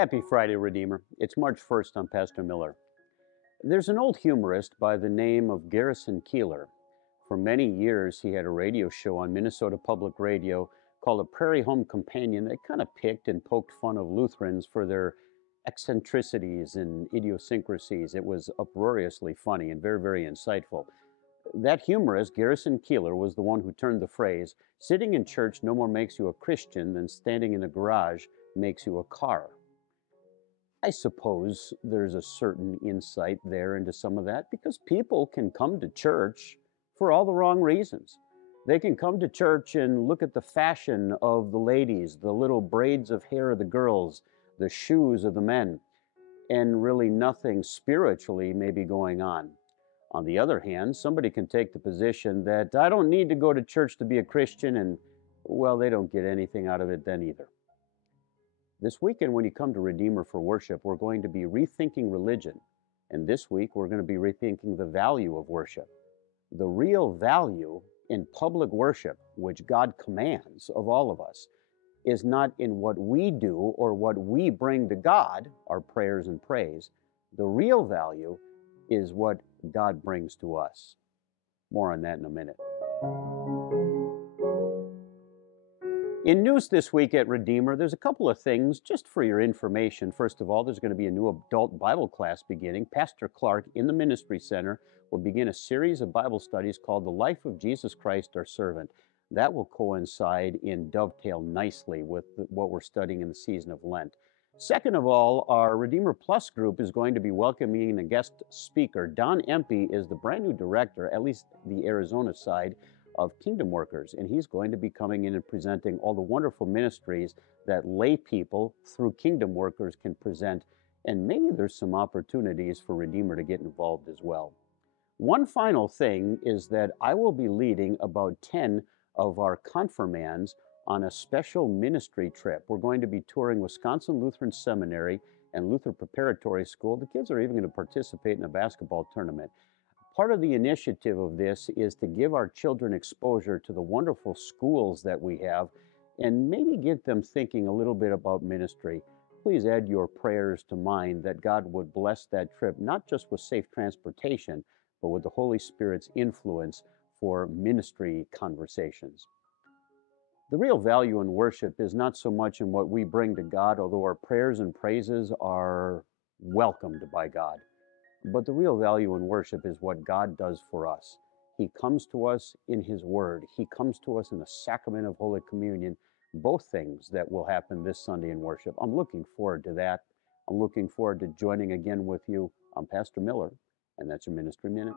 Happy Friday, Redeemer. It's March 1st. I'm Pastor Miller. There's an old humorist by the name of Garrison Keillor. For many years, he had a radio show on Minnesota Public Radio called A Prairie Home Companion that kind of picked and poked fun of Lutherans for their eccentricities and idiosyncrasies. It was uproariously funny and very, very insightful. That humorist, Garrison Keillor, was the one who turned the phrase, "Sitting in church no more makes you a Christian than standing in a garage makes you a car." I suppose there's a certain insight there into some of that because people can come to church for all the wrong reasons. They can come to church and look at the fashion of the ladies, the little braids of hair of the girls, the shoes of the men, and really nothing spiritually may be going on. On the other hand, somebody can take the position that I don't need to go to church to be a Christian, and well, they don't get anything out of it then either. This weekend, when you come to Redeemer for worship, we're going to be rethinking religion. And this week, we're going to be rethinking the value of worship. The real value in public worship, which God commands of all of us, is not in what we do or what we bring to God, our prayers and praise. The real value is what God brings to us. More on that in a minute. In news this week at Redeemer, there's a couple of things just for your information. First of all, there's going to be a new adult Bible class beginning. Pastor Clark in the Ministry Center will begin a series of Bible studies called The Life of Jesus Christ, Our Servant. That will coincide and dovetail nicely with what we're studying in the season of Lent. Second of all, our Redeemer Plus group is going to be welcoming a guest speaker. Don Empey is the brand new director, at least the Arizona side, of Kingdom Workers, and he's going to be coming in and presenting all the wonderful ministries that lay people through Kingdom Workers can present, and maybe there's some opportunities for Redeemer to get involved as well. One final thing is that I will be leading about 10 of our confirmands on a special ministry trip. We're going to be touring Wisconsin Lutheran Seminary and Luther Preparatory School. The kids are even going to participate in a basketball tournament. Part of the initiative of this is to give our children exposure to the wonderful schools that we have and maybe get them thinking a little bit about ministry. Please add your prayers to mine that God would bless that trip, not just with safe transportation, but with the Holy Spirit's influence for ministry conversations. The real value in worship is not so much in what we bring to God, although our prayers and praises are welcomed by God. But the real value in worship is what God does for us. He comes to us in His Word. He comes to us in the sacrament of Holy Communion, both things that will happen this Sunday in worship. I'm looking forward to that. I'm looking forward to joining again with you. I'm Pastor Miller, and that's your Ministry Minute.